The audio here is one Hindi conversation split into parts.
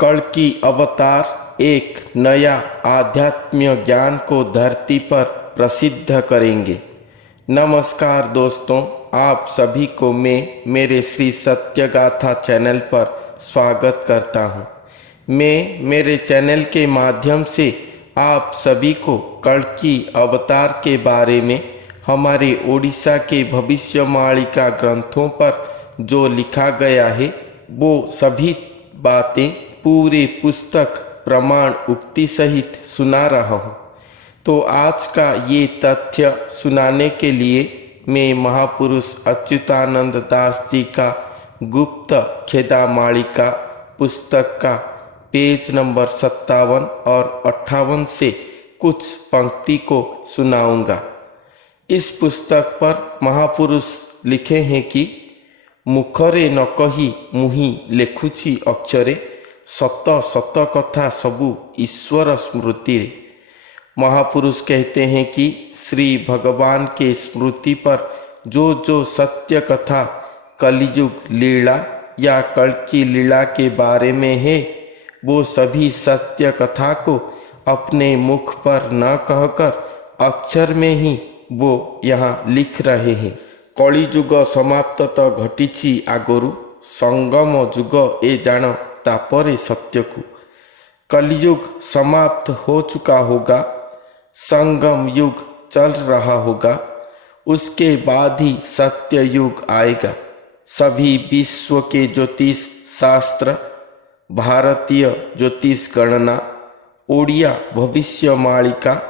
कल्कि अवतार एक नया आध्यात्मिक ज्ञान को धरती पर प्रसिद्ध करेंगे। नमस्कार दोस्तों, आप सभी को मैं मेरे श्री सत्यगाथा चैनल पर स्वागत करता हूं। मैं मेरे चैनल के माध्यम से आप सभी को कल्कि अवतार के बारे में हमारे ओडिशा के भविष्यवाणिका ग्रंथों पर जो लिखा गया है वो सभी बातें पूरे पुस्तक प्रमाण उक्ति सहित सुना रहा हूँ। तो आज का ये तथ्य सुनाने के लिए मैं महापुरुष अच्युतानंद दास जी का गुप्त खेदामालिका पुस्तक का पेज नंबर 57 और 58 से कुछ पंक्ति को सुनाऊंगा। इस पुस्तक पर महापुरुष लिखे हैं कि मुखरे न कही मुहि लेखुछि अक्षरे, सत सत कथा सबु ईश्वर स्मृति रे। महापुरुष कहते हैं कि श्री भगवान के स्मृति पर जो सत्य कथा कलियुग लीला या कल्कि लीला के बारे में है, वो सभी सत्य कथा को अपने मुख पर न कहकर अक्षर में ही वो यहाँ लिख रहे हैं। कलिजुग समाप्त तो घटिछि आगरु, संगम जुग ए जान तापरे सत्य को। कलियुग समाप्त हो चुका होगा, संगम युग चल रहा होगा, उसके बाद ही सत्य युग आएगा। सभी विश्व के ज्योतिष शास्त्र, भारतीय ज्योतिष गणना, ओडिया भविष्यवाणिका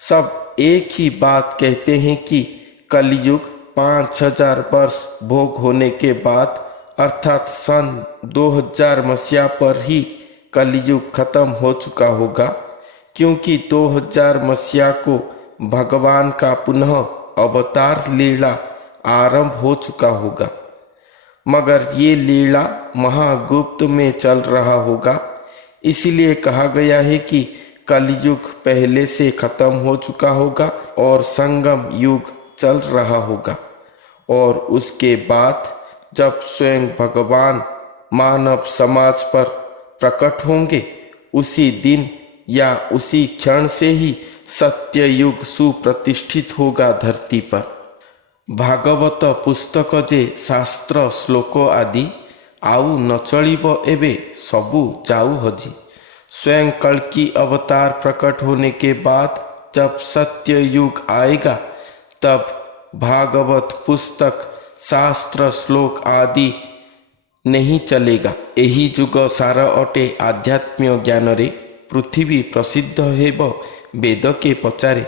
सब एक ही बात कहते हैं कि कलियुग 5000 वर्ष भोग होने के बाद अर्थात सन 2000 मसीहा पर ही कलियुग खत्म हो चुका होगा, क्योंकि 2000 मसीहा को भगवान का पुनः अवतार लीला आरंभ हो चुका होगा। मगर ये लीला महागुप्त में चल रहा होगा, इसलिए कहा गया है कि कलियुग पहले से खत्म हो चुका होगा और संगम युग चल रहा होगा। और उसके बाद जब स्वयं भगवान मानव समाज पर प्रकट होंगे, उसी दिन या उसी क्षण से ही सत्य युग सुप्रतिष्ठित होगा धरती पर। भागवत पुस्तक जे शास्त्र श्लोक आदि आउ न चलिब एबे सबु जाऊ हजी। स्वयं कल्कि अवतार प्रकट होने के बाद जब सत्य युग आएगा, तब भागवत पुस्तक शास्त्र श्लोक आदि नहीं चलेगा। यही जुग सार अटे आध्यात्मिक ज्ञान रे, पृथ्वी प्रसिद्ध हेब वेद के पचारे।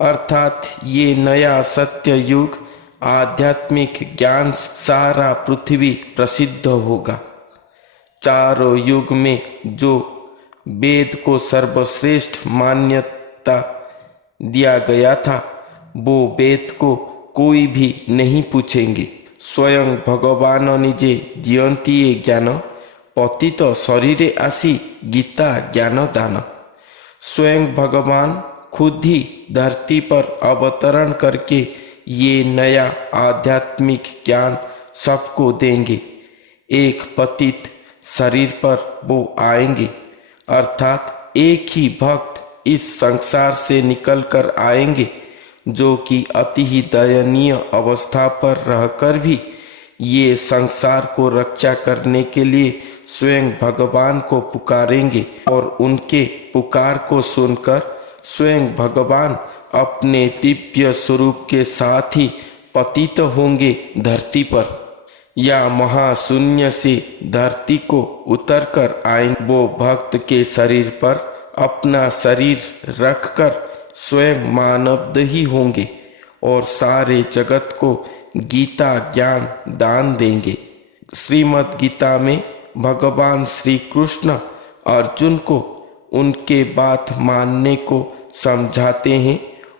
अर्थात ये नया सत्य युग आध्यात्मिक ज्ञान सारा पृथ्वी प्रसिद्ध होगा। चारों युग में जो वेद को सर्वश्रेष्ठ मान्यता दिया गया था, वो वेद को कोई भी नहीं पूछेंगे। स्वयं भगवान निजे दियंती ज्ञान, पतित शरीरे आसी गीता ज्ञान दान। स्वयं भगवान खुद ही धरती पर अवतरण करके ये नया आध्यात्मिक ज्ञान सबको देंगे। एक पतित शरीर पर वो आएंगे, अर्थात एक ही भक्त इस संसार से निकल कर आएंगे, जो कि अति ही दयनीय अवस्था पर रहकर भी ये संसार को रक्षा करने के लिए स्वयं भगवान को पुकारेंगे। और उनके पुकार को सुनकर स्वयं भगवान अपने दिव्य स्वरूप के साथ ही पतित होंगे धरती पर, या महाशून्य से धरती को उतर कर आएंगे। वो भक्त के शरीर पर अपना शरीर रखकर स्वयं मानव ही होंगे और सारे जगत को गीता ज्ञान दान देंगे। श्रीमद् गीता में भगवान श्री कृष्ण अर्जुन को उनके बात मानने को समझाते हैं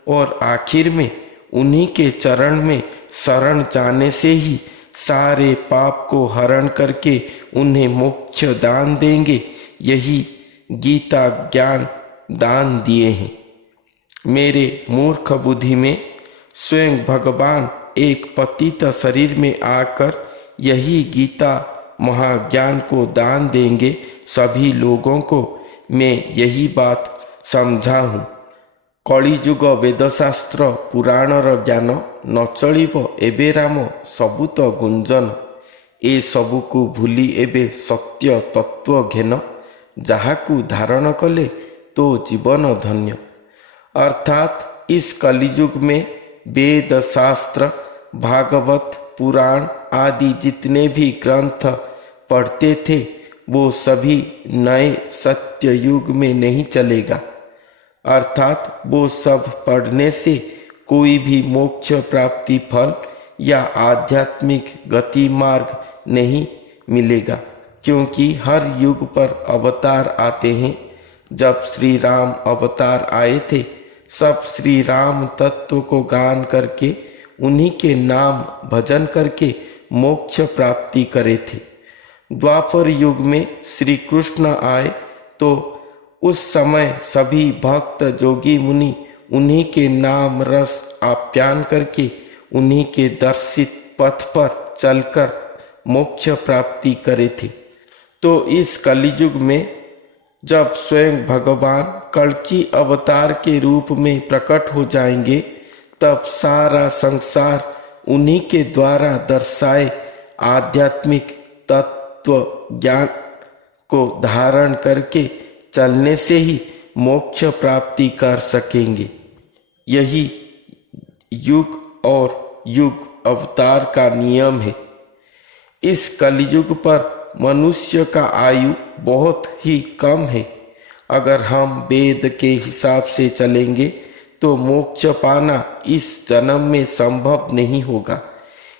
और आखिर में उन्हीं के चरण में शरण जाने से ही सारे पाप को हरण करके उन्हें मोक्ष दान देंगे। यही गीता ज्ञान दान दिए हैं। मेरे मूर्ख बुद्धि में स्वयं भगवान एक पतित शरीर में आकर यही गीता महाज्ञान को दान देंगे सभी लोगों को मैं यही बात समझा हूँ। कलिजुग वेदशास्त्र पुराणर ज्ञान न चलिब एबे राम सबु तो गुंजन ए सबुकु भूली एबे सत्य तत्व घेन जहाकू धारण कले तो जीवन धन्य। अर्थात इस कलियुग में वेद शास्त्र भागवत पुराण आदि जितने भी ग्रंथ पढ़ते थे वो सभी नए सत्य युग में नहीं चलेगा। अर्थात वो सब पढ़ने से कोई भी मोक्ष प्राप्ति फल या आध्यात्मिक गति मार्ग नहीं मिलेगा, क्योंकि हर युग पर अवतार आते हैं। जब श्री राम अवतार आए थे सब श्री राम तत्व को गान करके उन्हीं के नाम भजन करके मोक्ष प्राप्ति करे थे। द्वापर युग में श्री कृष्ण आए तो उस समय सभी भक्त जोगी मुनि उन्हीं के नाम रस आप्यान करके उन्हीं के दर्शित पथ पर चलकर मोक्ष प्राप्ति करे थे। तो इस कलियुग में जब स्वयं भगवान कल्कि अवतार के रूप में प्रकट हो जाएंगे तब सारा संसार उन्हीं के द्वारा दर्शाए आध्यात्मिक तत्व ज्ञान को धारण करके चलने से ही मोक्ष प्राप्ति कर सकेंगे। यही युग और युग अवतार का नियम है। इस कलियुग पर मनुष्य का आयु बहुत ही कम है। अगर हम वेद के हिसाब से चलेंगे तो मोक्ष पाना इस जन्म में संभव नहीं होगा।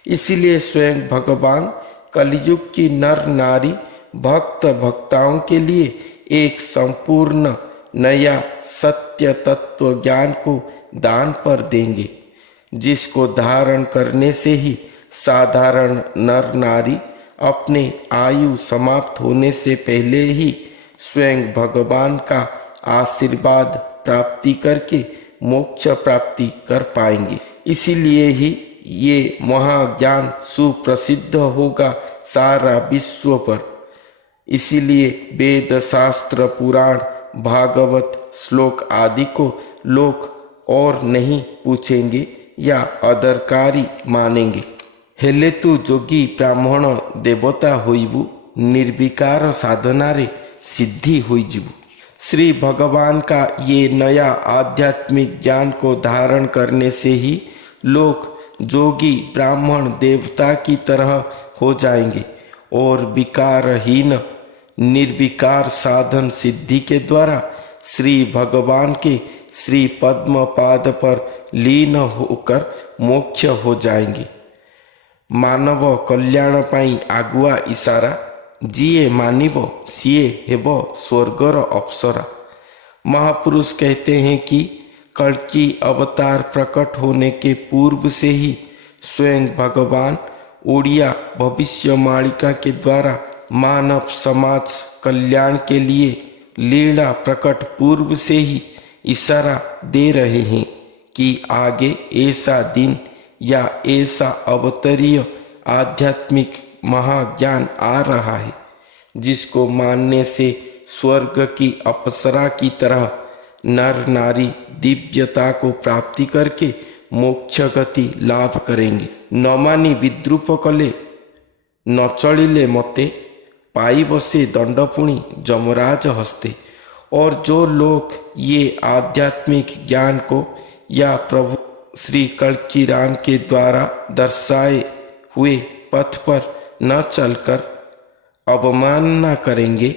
इसीलिए स्वयं भगवान कलियुग की नर नारी भक्त भक्ताओं के लिए एक संपूर्ण नया सत्य तत्व ज्ञान को दान पर देंगे, जिसको धारण करने से ही साधारण नर नारी अपने आयु समाप्त होने से पहले ही स्वयं भगवान का आशीर्वाद प्राप्ति करके मोक्ष प्राप्ति कर पाएंगे। इसीलिए ही ये महाज्ञान सुप्रसिद्ध होगा सारा विश्व पर। इसीलिए वेद शास्त्र पुराण भागवत श्लोक आदि को लोग और नहीं पूछेंगे या अदरकारी मानेंगे। हेले तू जोगी ब्राह्मण देवता होइबु निर्विकार साधनारे सिद्धि होइजिबु। श्री भगवान का ये नया आध्यात्मिक ज्ञान को धारण करने से ही लोग जोगी ब्राह्मण देवता की तरह हो जाएंगे और विकारहीन निर्विकार साधन सिद्धि के द्वारा श्री भगवान के श्री पद्म पाद पर लीन होकर मोक्ष हो जाएंगे। मानव कल्याण पाई आगुआ इशारा जिए मानिब सिए हेब स्वर्गर अप्सरा। महापुरुष कहते हैं कि कल्कि अवतार प्रकट होने के पूर्व से ही स्वयं भगवान ओडिया भविष्यवाणिका के द्वारा मानव समाज कल्याण के लिए लीला प्रकट पूर्व से ही इशारा दे रहे हैं कि आगे ऐसा दिन या ऐसा अवतरीय आध्यात्मिक महाज्ञान आ रहा है जिसको मानने से स्वर्ग की अप्सरा की तरह नर नारी दिव्यता को प्राप्ति करके मोक्ष गति लाभ करेंगे। न मानी विद्रूप कले न चलिले मते पाई बसे दंड पुणी जमराज हस्ते। और जो लोग ये आध्यात्मिक ज्ञान को या प्रभु श्री कल्कि राम के द्वारा दर्शाए हुए पथ पर न चलकर अवमानना करेंगे,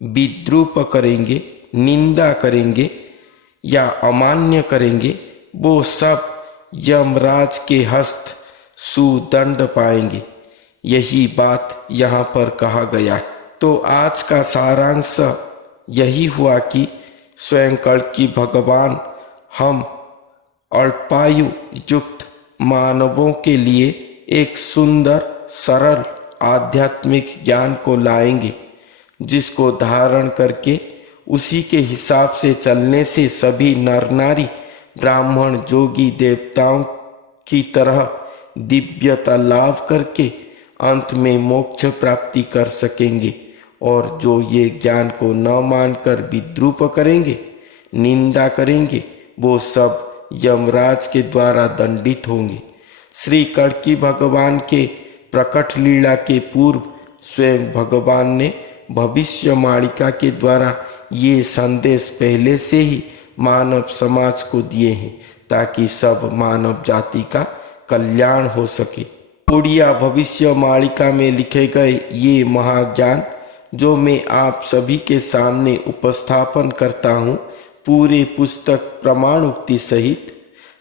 विद्रूप करेंगे, निंदा करेंगे या अमान्य करेंगे, वो सब यमराज के हस्त सुदंड पाएंगे। यही बात यहाँ पर कहा गया है। तो आज का सारांश यही हुआ कि स्वयं कल्कि भगवान हम अल्पायु युक्त मानवों के लिए एक सुंदर सरल आध्यात्मिक ज्ञान को लाएंगे, जिसको धारण करके उसी के हिसाब से चलने से सभी नर नारी ब्राह्मण जोगी देवताओं की तरह दिव्यता लाभ करके अंत में मोक्ष प्राप्ति कर सकेंगे, और जो ये ज्ञान को न मानकर विद्रूप करेंगे, निंदा करेंगे, वो सब यमराज के द्वारा दंडित होंगे। श्री कल्कि भगवान के प्रकट लीला के पूर्व स्वयं भगवान ने भविष्यवाणिका के द्वारा ये संदेश पहले से ही मानव समाज को दिए हैं, ताकि सब मानव जाति का कल्याण हो सके। उड़िया भविष्यवाणिका में लिखे गए ये महाज्ञान जो मैं आप सभी के सामने उपस्थापन करता हूँ, पूरे पुस्तक प्रमाणोक्ति सहित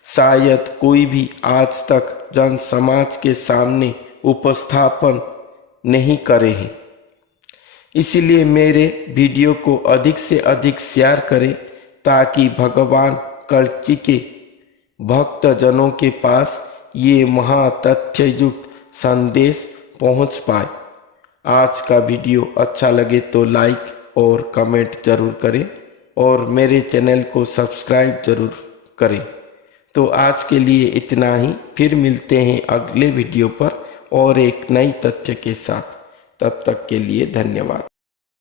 शायद कोई भी आज तक जन समाज के सामने उपस्थापन नहीं करे हैं। इसलिए मेरे वीडियो को अधिक से अधिक शेयर करें, ताकि भगवान कल्कि के भक्त जनों के पास ये महातथ्य युक्त संदेश पहुंच पाए। आज का वीडियो अच्छा लगे तो लाइक और कमेंट जरूर करें, और मेरे चैनल को सब्सक्राइब जरूर करें। तो आज के लिए इतना ही, फिर मिलते हैं अगले वीडियो पर और एक नई तथ्य के साथ। तब तक के लिए धन्यवाद।